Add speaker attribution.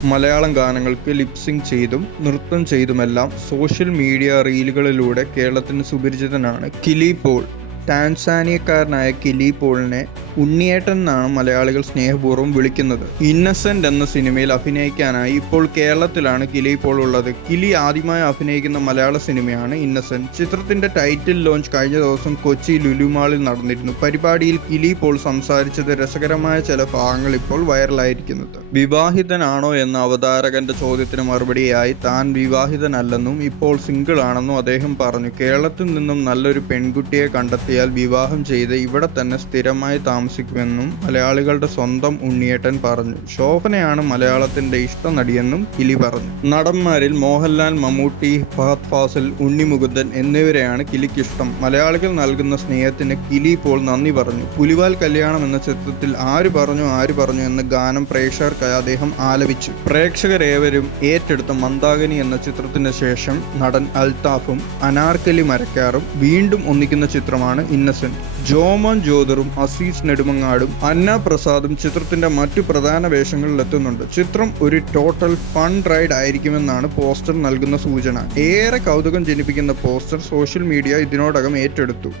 Speaker 1: മലയാളം ഗാനങ്ങൾക്ക് ലിപ്സിംഗ് ചെയ്തും നൃത്തം ചെയ്തുമെല്ലാം സോഷ്യൽ മീഡിയ റീലുകളിലൂടെ കേരളത്തിന് സുപരിചിതനാണ് കിലി പോൾ. ടാൻസാനിയക്കാരനായ കിലി പോളിനെ ഉണ്ണിയേട്ടൻ എന്നാണ് മലയാളികൾ സ്നേഹപൂർവം വിളിക്കുന്നത്. ഇന്നസെന്റ് എന്ന സിനിമയിൽ അഭിനയിക്കാനായി ഇപ്പോൾ കേരളത്തിലാണ് കിലി ഇപ്പോൾ ഉള്ളത്. കിലി ആദ്യമായി അഭിനയിക്കുന്ന മലയാള സിനിമയാണ് ഇന്നസെന്റ് ചിത്രത്തിന്റെ ടൈറ്റിൽ ലോഞ്ച് കഴിഞ്ഞ ദിവസം കൊച്ചി ലുലുമാളിൽ നടന്നിരുന്നു. പരിപാടിയിൽ കിലി ഇപ്പോൾ സംസാരിച്ചത് രസകരമായ ചില ഭാഗങ്ങൾ ഇപ്പോൾ വൈറലായിരിക്കുന്നത്. വിവാഹിതനാണോ എന്ന അവതാരകന്റെ ചോദ്യത്തിന് മറുപടിയായി താൻ വിവാഹിതനല്ലെന്നും ഇപ്പോൾ സിംഗിൾ ആണെന്നും അദ്ദേഹം പറഞ്ഞു. കേരളത്തിൽ നിന്നും നല്ലൊരു പെൺകുട്ടിയെ കണ്ടെത്തിയാൽ വിവാഹം ചെയ്ത് ഇവിടെ തന്നെ സ്ഥിരമായി താമസിക്കുമെന്നും മലയാളികളുടെ സ്വന്തം ഉണ്ണിയേട്ടൻ പറഞ്ഞു. ശോഭനയാണ് മലയാളത്തിന്റെ ഇഷ്ട നടിയെന്നും കിലി പറഞ്ഞു. നടന്മാരിൽ മോഹൻലാൽ മമ്മൂട്ടി ഫഹദ് ഫാസിൽ ഉണ്ണി മുകുന്ദൻ എന്നിവരെയാണ് കിലിക്ക് ഇഷ്ടം. മലയാളികൾ നൽകുന്ന സ്നേഹത്തിന് കിലി ഇപ്പോൾ നന്ദി പറഞ്ഞു. പുലിവാൽ കല്യാണം എന്ന ചിത്രത്തിൽ ആര് പറഞ്ഞു ആര് പറഞ്ഞു എന്ന ഗാനം പ്രേക്ഷകർക്കായി അദ്ദേഹം ആലപിച്ചു. പ്രേക്ഷകരേവരും ഏറ്റെടുത്ത മന്ദാകിനി എന്ന ചിത്രത്തിന് ശേഷം നടൻ അൽതാഫും അനാർക്കലി മരക്കാറും വീണ്ടും ഒന്നിക്കുന്ന ചിത്രമാണ് ഇന്നസെന്റ്. ജോമോൻ ജോദറും അസീസ് നെടുമങ്ങാടും അന്ന പ്രസാദും ചിത്രത്തിന്റെ മറ്റു പ്രധാന വേഷങ്ങളിലെത്തുന്നുണ്ട്. ചിത്രം ഒരു ടോട്ടൽ ഫൺ റൈഡ് ആയിരിക്കുമെന്നാണ് പോസ്റ്റർ നൽകുന്ന സൂചന. ഏറെ കൗതുകം ജനിപ്പിക്കുന്ന പോസ്റ്റർ സോഷ്യൽ മീഡിയ ഇതിനോടകം ഏറ്റെടുത്തു.